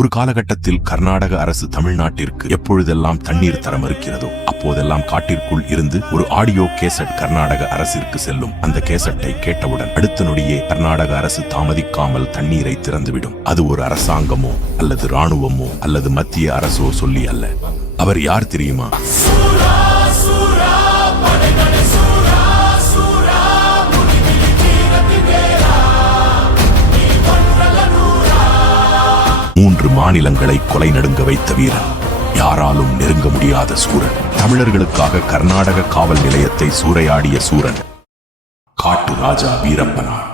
ஒரு காலகட்டத்தில் கர்நாடக அரசு தமிழ்நாட்டிற்கு எப்பொழுதெல்லாம் தண்ணீர் தர மறுக்கிறதோ அப்போதெல்லாம் காட்டிற்குள் இருந்து ஒரு ஆடியோ கேசட் கர்நாடக அரசிற்கு செல்லும். அந்த கேசட்டை கேட்டவுடன் அடுத்த நொடியே கர்நாடக அரசு தாமதிக்காமல் தண்ணீரை திறந்துவிடும். அது ஒரு அரசாங்கமோ அல்லது இராணுவமோ அல்லது மத்திய அரசோ சொல்லி அல்ல. அவர் யார் தெரியுமா? மூன்று மாநிலங்களை கொலை நடுங்க வைத்த வீரன், யாராலும் நெருங்க முடியாத சூரன், தமிழர்களுக்காக கர்நாடக காவல் நிலையத்தை சூறையாடிய சூரன், காட்டு ராஜா வீரப்பனார்.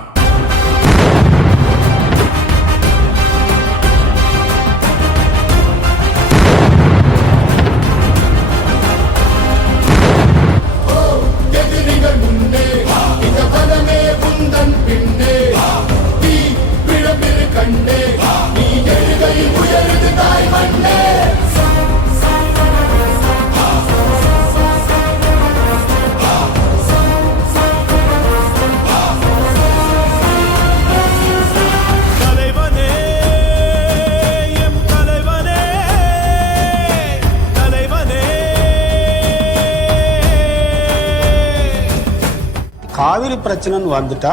காவிரி பிரச்சனைன்னு வந்துட்டா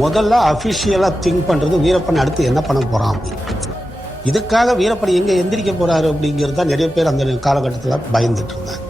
முதல்ல அபிஷியலா திங்க் பண்றது வீரப்பன் அடுத்து என்ன பண்ண போறான் அப்படின்னு. இதுக்காக வீரப்பன் எங்க எந்திரிக்க போறாரு அப்படிங்கிறது தான் நிறைய பேர் அந்த காலகட்டத்தில் பயந்துட்டு இருந்தாங்க.